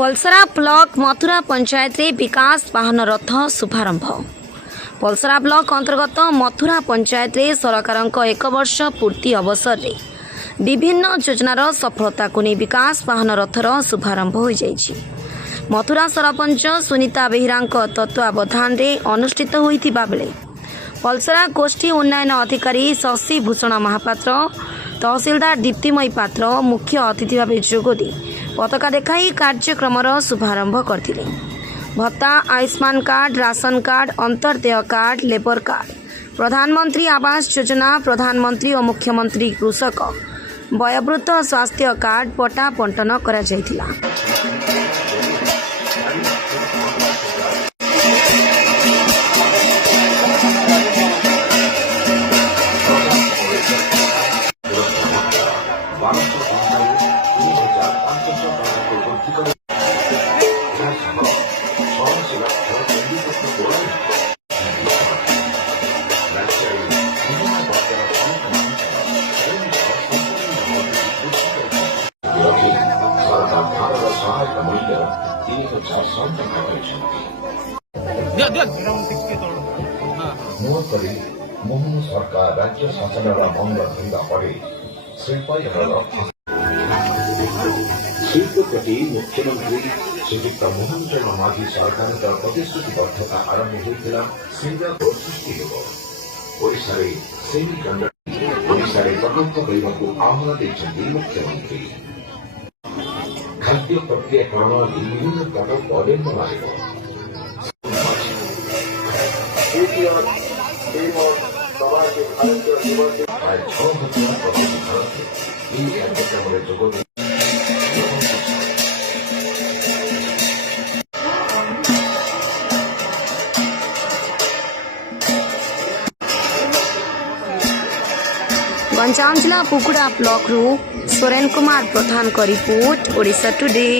पलसरा block Mathura panchayat रे विकास वाहन रथ शुभारंभ। पलसरा ब्लॉक अंतर्गत मथुरा पंचायत रे सरकारक 1 वर्ष पूर्ति अवसर रे विभिन्न योजनार सफलता को नहीं विकास वाहन रथर शुभारंभ हो जाइछि। मथुरा सरपंच सुनीता बेहरा तत्वावधान रे अनुष्ठित होइतिबा बेले पलसरा गोष्ठी उन्नयन अधिकारी शशि भूषण महापात्र, तहसीलदार दीप्तिमयी पात्र मुख्य अतिथि भाव जोगदी पताका देखाई कार्यक्रम शुभारंभ करथिले। भत्ता, आयुष्मान कार्ड, राशन कार्ड, अंतर्देय कार्ड, लेबर कार्ड, प्रधानमंत्री आवास योजना, प्रधानमंत्री और मुख्यमंत्री कृषक वयोवृद्ध स्वास्थ्य कार्ड पट्टा बंटन करा जायथिला। मोहन सरकार राज्य शासन भंग होगा पड़े शिल्प प्रति मुख्यमंत्री श्रीयुक्त मोहन चरण माझी सरकार प्रतिश्रुतिबद्धता आरंभ होता शिल्प सृष्टि प्रकल्प करने आह्वान देते मुख्यमंत्री। खाद्य प्रक्रियाकरण विभिन्न प्रकल्प निर्माण गंजाम जिला पुकुड़ा ब्लॉक रू सोरेन कुमार प्रधान का रिपोर्ट, ओडिशा टुडे।